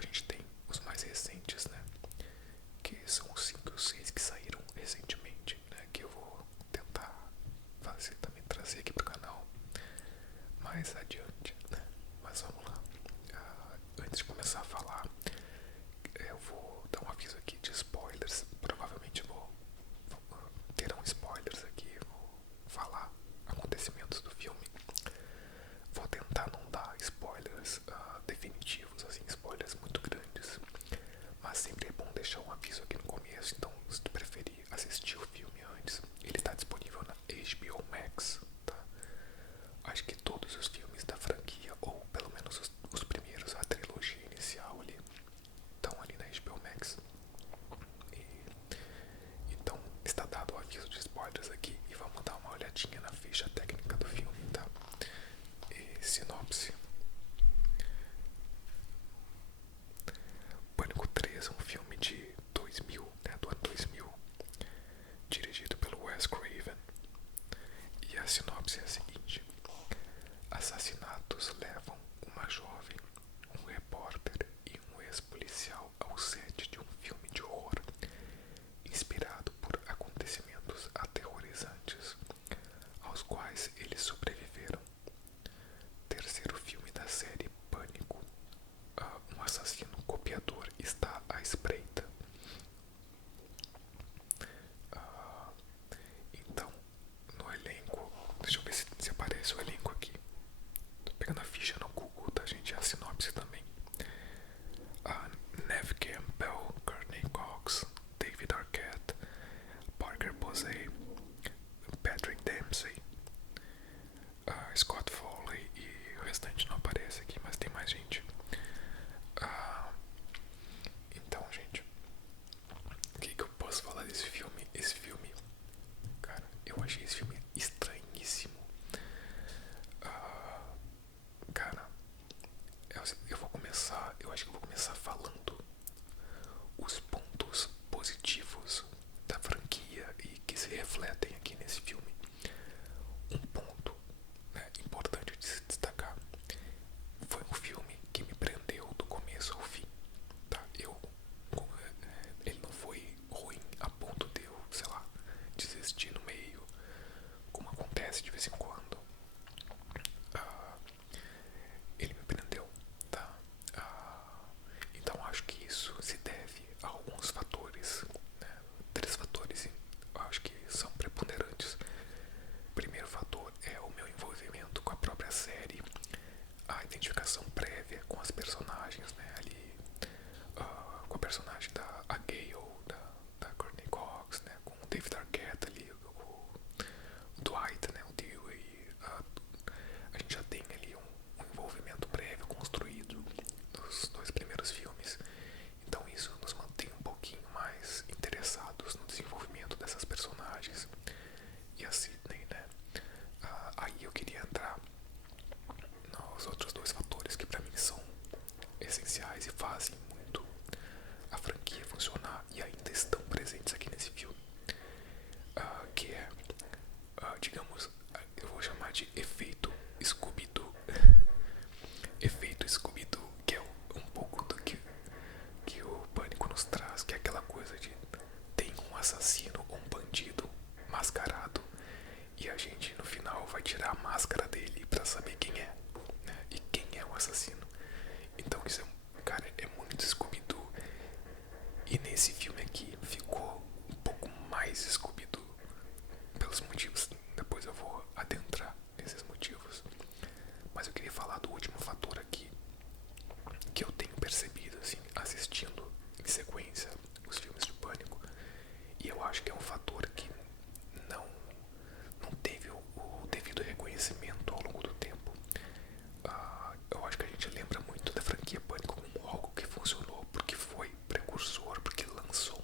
a gente tem os mais recentes, né? Que são os 5 e os 6 que saíram recentemente, né? Que eu vou tentar fazer também, trazer aqui pro canal mais adiante, né? Mas vamos lá. Antes de começar a falar, eu vou dar um aviso aqui de spoilers. Provavelmente terão spoilers aqui. Vou falar acontecimentos do filme. Vou tentar não dar spoilers definitivos, assim, spoilers muito grandes. Mas sempre é bom deixar um aviso aqui no começo. Então, se tu preferir assistir o filme antes, ele está disponível na HBO Max, tá? Acho que todos os filmes da franquia, ou pelo menos os primeiros, a trilogia inicial ali, estão ali na HBO Max. Então está dado o aviso de spoilers aqui e vamos dar uma olhadinha na ficha técnica do filme, tá? E sinopse. Pânico 3 é um filme de 2000, né, do ano 2000, dirigido pelo Wes Craven. E a sinopse é a seguinte: assassinatos levam uma jovem, um repórter e um ex-policial ao set de um filme de horror, inspirado por acontecimentos aterrorizantes, aos quais eles sobreviveram. Terceiro filme da série Pânico. Um assassino copiador está à espreita. Então, no elenco, deixa eu ver se aparece o elenco aqui. Tô pegando a ficha no Google, tá, gente? A sinopse também. Neve Campbell, Courtney Cox, David Arquette, Parker Posey, Patrick Dempsey, Scott Foley, e o restante não aparece aqui, mas tem mais gente. Então, gente, o que eu posso falar desse filme? Esse filme, cara, eu achei esse filme estranhíssimo. Cara, eu acho que eu vou começar falando os pontos positivos da franquia e que se refletem aqui nesse filme. Um ponto, né, importante de se destacar: foi um filme que me prendeu do começo ao fim, tá? Ele não foi ruim a ponto de eu, sei lá, desistir no meio, como acontece de vez em quando. Ele me prendeu, tá? Então acho que isso se deve a alguns fatores, né? 3 fatores, acho que são preponderantes. O primeiro fator é o meu envolvimento com a própria série, a identificação prévia com as personagens, né? Ali, com a personagem da Gale, da Courtney Cox, né? Com o David Arquette ali, o Dwight, né? O Dewey. A gente já tem ali um envolvimento prévio construído nos 2 primeiros filmes. Então isso nos mantém um pouquinho mais interessados no desenvolvimento dessas personagens. E a Sydney, né? Aí eu queria entrar nos outros 2 fatores que pra mim são essenciais e fazem muito a franquia funcionar e ainda estão presentes aqui nesse filme. Que é, digamos, eu vou chamar de efeito Scooby-Doo. Efeito Scooby-Doo, que é um pouco do que o Pânico nos traz, que é aquela coisa de tem um assassino ou um bandido mascarado e a gente no final vai tirar a máscara dele pra saber quem é, né? E quem é o assassino. Então isso cara, é muito Scooby-Doo. E nesse filme aqui ficou um pouco mais Scooby-Doo, pelos motivos, depois eu vou adentrar nesses motivos. Mas eu queria falar do último fator aqui, que eu tenho percebido, assim, assistindo em sequência os filmes de Pânico. E eu acho que é um fator que não teve o devido reconhecimento ao longo do tempo. Eu acho que a gente lembra muito da franquia Pânico como algo que funcionou porque foi precursor, porque lançou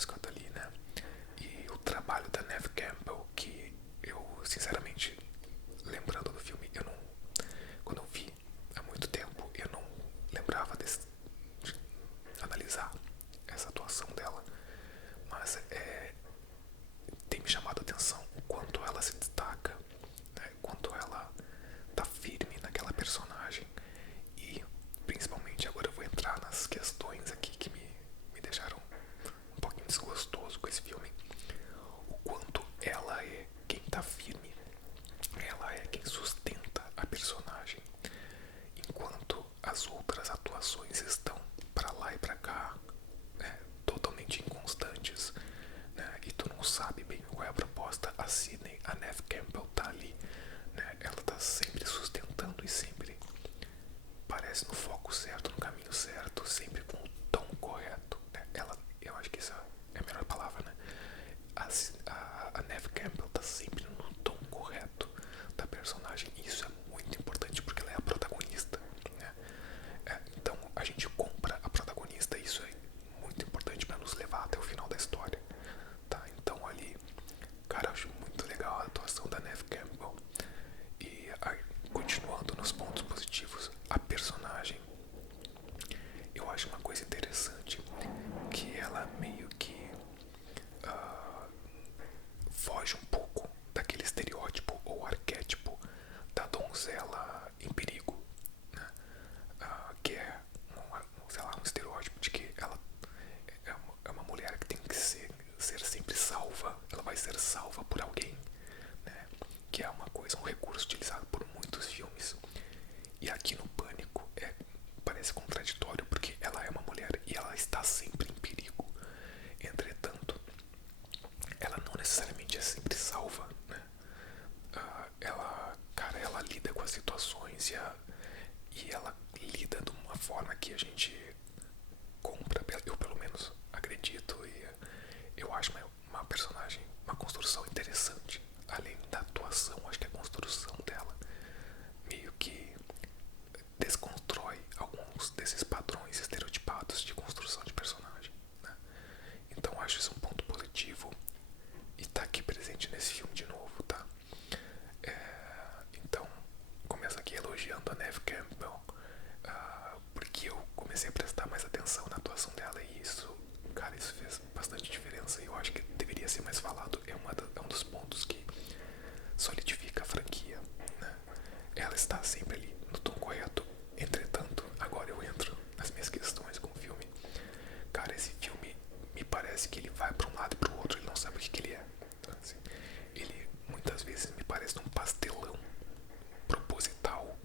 Scott ali, né? E o trabalho da Neve Campbell, que eu, sinceramente, lembrando do filme, eu não, quando eu vi há muito tempo, eu não lembrava de analisar essa atuação dela, mas tem me chamado a atenção o quanto ela se destaca, né? Quanto ela tá firme naquela personagem. E principalmente agora eu vou entrar nas questões aqui que me deixaram um pouquinho desgostoso com esse filme. O quanto ela é quem tá firme, ela é quem sustenta a personagem, enquanto as outras atuações estão pra lá e pra cá, né, totalmente inconstantes, né, e tu não sabe bem qual é a proposta. A Sydney, a Neve Campbell tá ali, né, ela tá sempre sustentando e sempre parece no foco certo, no caminho certo, sempre com o tom correto, né? Eu acho que essa é a melhor palavra, né? A Neve Campbell tá sempre no tom correto da personagem, e isso é muito importante porque ela é a protagonista, né? Então a gente compra a protagonista, e isso é muito importante para nos levar até o final da história, tá? Então ali, cara, eu acho muito legal a atuação da Neve Campbell. E continuando nos pontos positivos, a personagem, eu acho uma coisa interessante, que ela meio que foge um pouco daquele estereótipo ou arquétipo da donzela em perigo, né? Que é sei lá, um estereótipo de que ela é uma mulher que tem que ser sempre salva, ela vai ser salva por alguém, né? Que é uma coisa, um recurso utilizado por muitos filmes. E aqui no Pânico parece contraditório porque ela é uma mulher e ela está sempre em perigo. Entretanto, ela não necessariamente é sempre salva, né? Ela lida com as situações e ela lida de uma forma que a gente compra, eu pelo menos acredito, e eu acho uma personagem, uma construção interessante. Além da atuação, acho que a construção dela meio que desconstrói alguns desses padrões estereotipados de construção de personagem, né? Então acho isso um ponto positivo e tá aqui presente nesse filme de novo, tá? Então começo aqui elogiando a Neve Campbell, porque eu comecei a prestar mais atenção na atuação dela, e isso, cara, isso fez bastante diferença, e eu acho que deveria ser mais falado. É um dos pontos que solidifica a franquia, né? Ela está sempre ali no tom correto. Entretanto, agora eu entro nas minhas questões com o filme. Cara, esse filme me parece que ele vai para um lado e para o outro, ele não sabe o que ele é. Então, assim, ele muitas vezes me parece um pastelão proposital,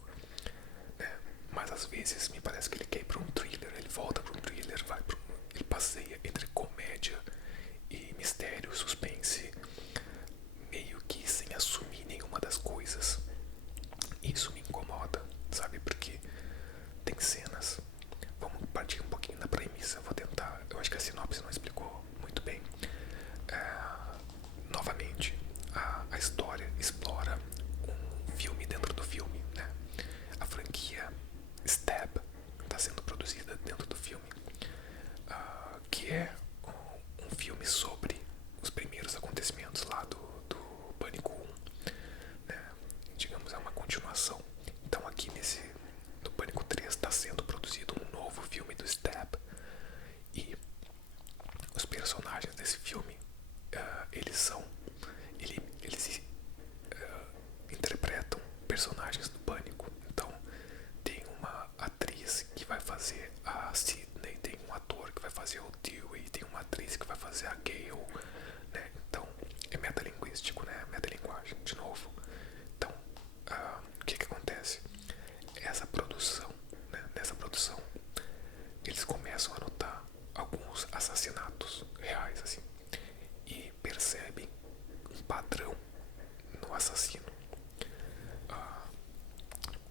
né? Mas às vezes me parece que ele quer ir para um thriller, ele volta para um thriller, ele passeia entre comédia e mistério, suspense, meio que sem assumir nenhuma das coisas. Isso me incomoda, sabe? Porque tem cenas. Vamos partir um pouquinho da premissa. Vou tentar. Eu acho que a sinopse não explicou muito bem. Novamente, a história explora um filme dentro do filme, né? A franquia Stab está sendo produzida dentro do filme, que é um filme sobre os primeiros acontecimentos lá do Pânico 1, né? Digamos, é uma continuação. Então aqui no Pânico 3 está sendo produzido um novo filme do Stab, e os personagens desse filme, eles interpretam personagens do Pânico. Então tem uma atriz que vai fazer a Sydney, tem um ator que vai fazer o Dewey, tem uma atriz que vai fazer a Gale, né? Então é metalinguístico, né? Metalinguagem, de novo. Então, o que acontece? Essa produção, né? Nessa produção, eles começam a notar alguns assassinatos reais, assim, e percebem um padrão no assassino.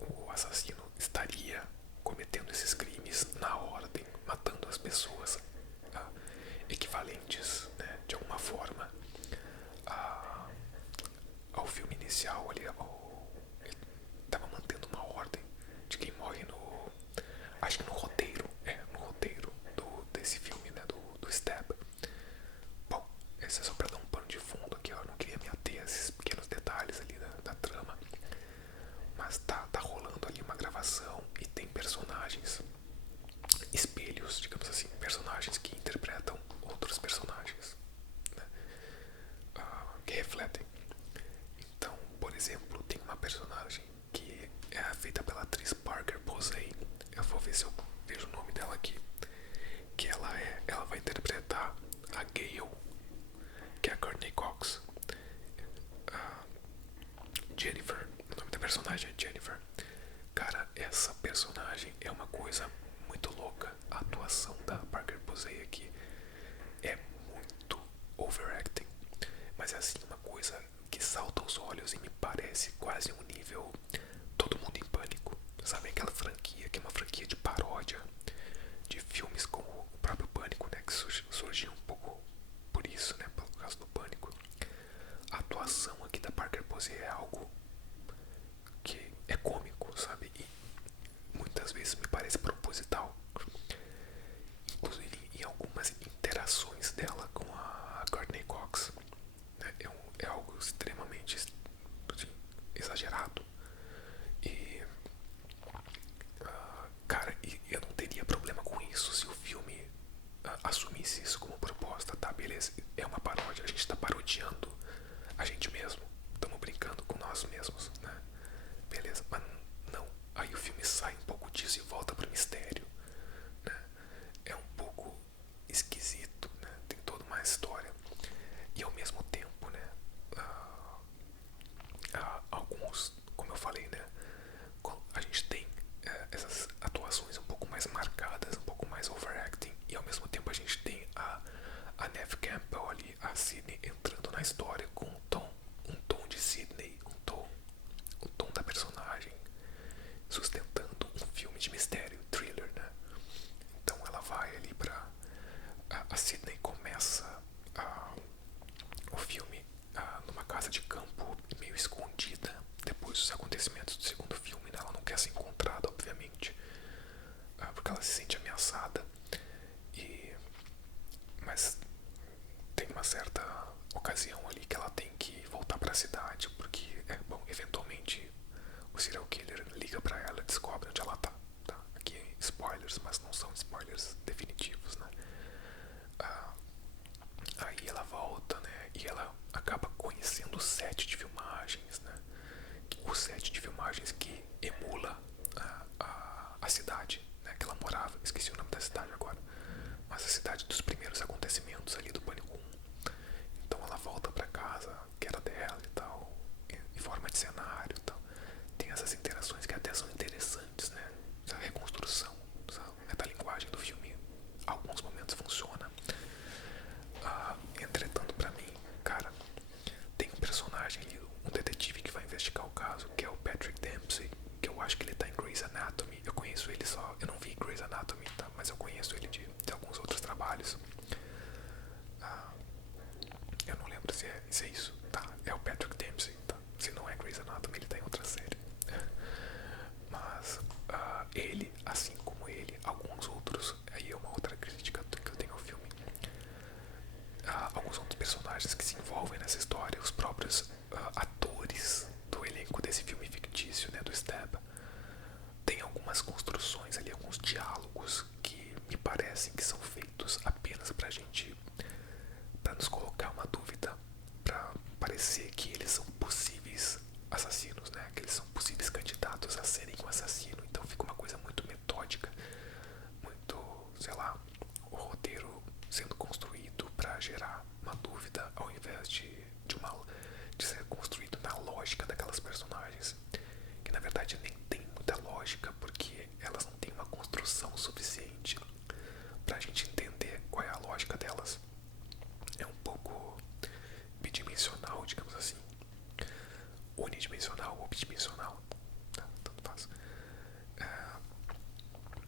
O assassino estaria cometendo esses crimes na ordem, matando as pessoas equivalentes, né, de alguma forma ao filme inicial ali. Ele estava mantendo uma ordem de quem morre acho que no roteiro, no roteiro desse filme, né, do Stab. Gale, que é a Courtney Cox. Jennifer, o nome da personagem é Jennifer. Cara, essa personagem é uma coisa muito louca. A atuação da Parker Posey aqui é muito overacting, mas é assim uma coisa que salta aos olhos e me parece quase um nível Todo Mundo em Pânico. Sabe aquela franquia que é uma franquia de paródia de filmes como o próprio Pânico, né, que surgiu um pouco por isso, né, pelo caso do Pânico. A atuação aqui da Parker Posey é algo que é cômico, sabe? E muitas vezes me parece proposital. Inclusive em algumas interações dela com a Courtney Cox, né? É algo extremamente assim, exagerado. E cara, eu não teria problema com isso se o filme assumisse isso como proposta, tá? Beleza, é uma paródia, a gente tá parodiando a gente mesmo, estamos brincando com nós mesmos, né? Beleza, mas não, aí o filme sai um pouco disso e volta pro mistério, né? É um pouco esquisito, né? Tem toda uma história e ao mesmo tempo, né? Alguns, como eu falei, né? A gente tem essas atuações um pouco mais marcadas, um pouco mais overacting, e ao mesmo tempo a gente tem a Neve Campbell ali, a Sydney entrando na história com um tom de Sydney, o tom da personagem, sustentando um filme de mistério, thriller, né? Então ela vai ali pra. A Sydney começa o filme numa casa de campo meio escondida. Depois dos acontecimentos do segundo filme, né? Ela não quer ser encontrada, obviamente, porque ela se sente ameaçada. Mas tem uma certa ocasião ali que ela tem que voltar para a cidade, porque, bom, eventualmente o serial killer liga para ela e descobre onde ela tá. Aqui spoilers, mas não são spoilers definitivos, né? Aí ela volta, né? E ela acaba conhecendo o set de filmagens, né? O set de filmagens que emula a cidade, né? Que ela morava. Esqueci o nome da cidade agora. Mas a cidade dos primeiros acontecimentos ali do Pânico 1. Então ela volta pra casa, que era dela e tal, em forma de cenário e tal. Tem essas interações que até são interessantes, né? Essa reconstrução, essa metalinguagem do filme, alguns momentos funciona. Entretanto, pra mim, cara, tem um personagem ali, um detetive que vai investigar o caso, que é o Patrick Dempsey, que eu acho que ele tá em Grey's Anatomy. Eu conheço ele só, eu não vi Grey's Anatomy, tá? Mas eu conheço ele de alguns outros trabalhos. Eu não lembro se é isso, tá? É o Patrick Dempsey, tá? Se não é Grey's Anatomy, ele tá em outra série. Mas ele, assim como ele, alguns outros, aí é uma outra crítica que eu tenho ao filme. Alguns outros personagens que se envolvem nessa história, os próprios atores do elenco desse filme fictício, né, do Stab, tem algumas construções ali, alguns diálogos que me parecem que são feitos apenas pra gente, pra nos colocar uma dúvida, pra parecer que eles são possíveis assassinos, né, que eles são possíveis candidatos a serem um assassino. Então fica uma coisa muito metódica, muito, sei lá, o roteiro sendo construído pra gerar uma dúvida ao invés de ser construído na lógica daquelas personagens, que na verdade nem tem muita lógica, porque elas não têm uma construção suficiente pra gente entender qual é a lógica delas. É um pouco bidimensional, digamos assim, unidimensional ou bidimensional, tá? Tanto faz.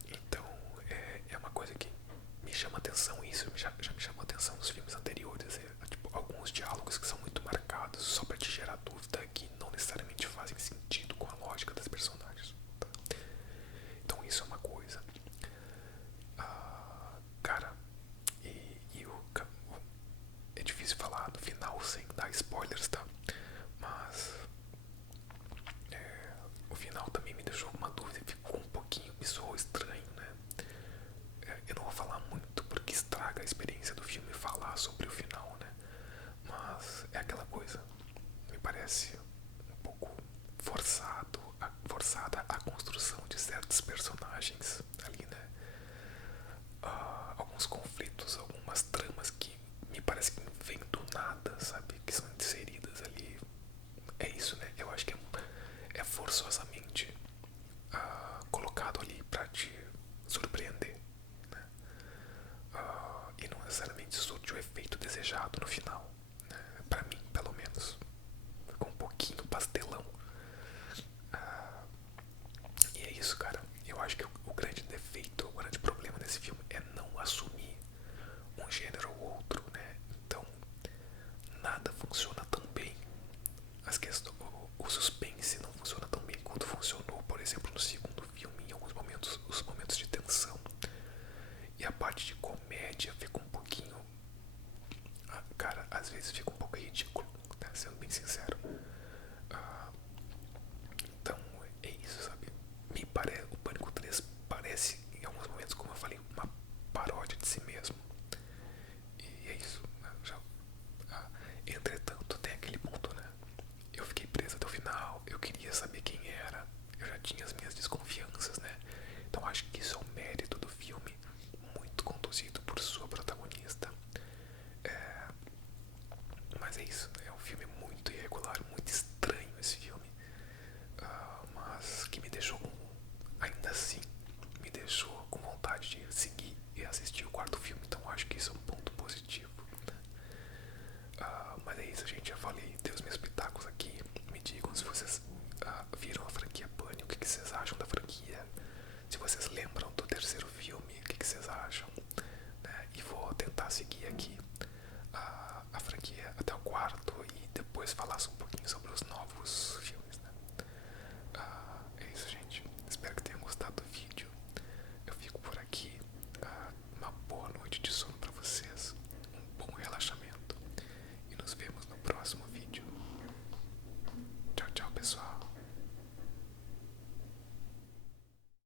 Então é uma coisa que me chama atenção, isso já me chamou atenção nos filmes anteriores, tipo, alguns diálogos que são muito marcados só pra te gerar dúvida, que não necessariamente fazem sentido com a lógica das personagens, tá? Então isso é uma coisa. Cara, e desejado no final, né? Pra mim, pelo menos. Ficou um pouquinho pastelão. E é isso, cara. Eu acho que o grande defeito, o grande problema desse filme é não assumir um gênero ou outro, né? Então, nada funciona tão bem. O suspense não funciona tão bem quanto funcionou, por exemplo, no segundo filme, em alguns momentos, os momentos de tensão. E a parte de comédia fica um pouquinho. Cara, às vezes fica um pouco ridículo, né? Sendo bem sincero. Então, é isso, sabe? O Pânico 3 parece, em alguns momentos, como eu falei, uma paródia de si mesmo. E é isso, né? Entretanto, tem aquele ponto, né? Eu fiquei preso até o final, eu queria saber quem era, eu já tinha as minhas desconfianças, né? Então acho que isso é um mérito do filme, muito conduzido por sua protagonista. Mas é isso, é um filme muito irregular, muito estranho esse filme. Mas que me deixou ainda assim, me deixou com vontade de seguir e assistir o quarto filme. Então acho que isso é um ponto positivo, né? Mas é isso, gente. Já falei, dei os meus pitacos aqui. Me digam se vocês viram a franquia Pânico, o que vocês acham da franquia. Se vocês lembram do terceiro filme, o que vocês acham, né? E vou tentar seguir aqui a franquia até o quarto e depois falar um pouquinho sobre os novos filmes, né? É isso, gente. Espero que tenham gostado do vídeo. Eu fico por aqui. Uma boa noite de sono